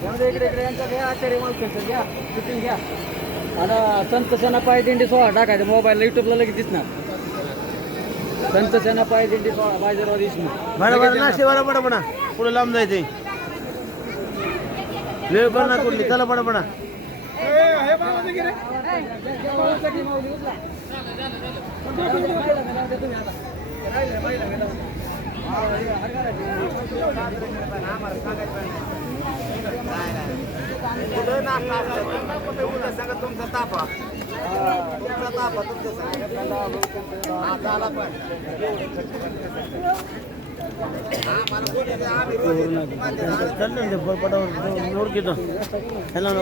त्यामध्ये इकडे इकडे यांचा घ्या आचार्य मालकांचं घ्या शूटिंग घ्या आणि संत सेना पाय दिंडी सोहळा टाकायचा मोबाईलला युट्यूबला लगेच दिसणार संत सेना पाय दिंडी सोहळा बाजारावर दिसणार बडा बडा नाशे बडा बडा पुढे लांब जायचंय वेळ पण ना कुठली चला बडा बडा तुमचा तापा तुमचा तापा चाललं ना पटावर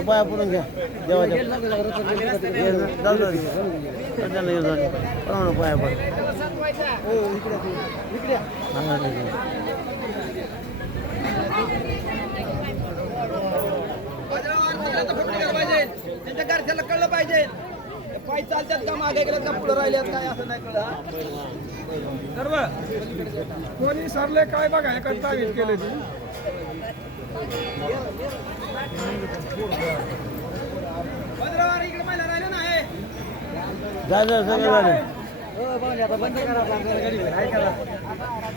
पाया पडून घ्या देवाच्या जाऊ पाया पड त्यांच्या घरच्याला कळलं पाहिजे पाय चालतात का मागे गेल्यात का पुढे राहिल्यात काय असं नाही कळलं कोणी सरले काय बघा एका तावीत केले ती. भद्रवार इकडे महिला राहिले नाही जा जा सगळं झालं. हो, बघा, आता बंद करा आपलं आपल्याला गाडी ऐका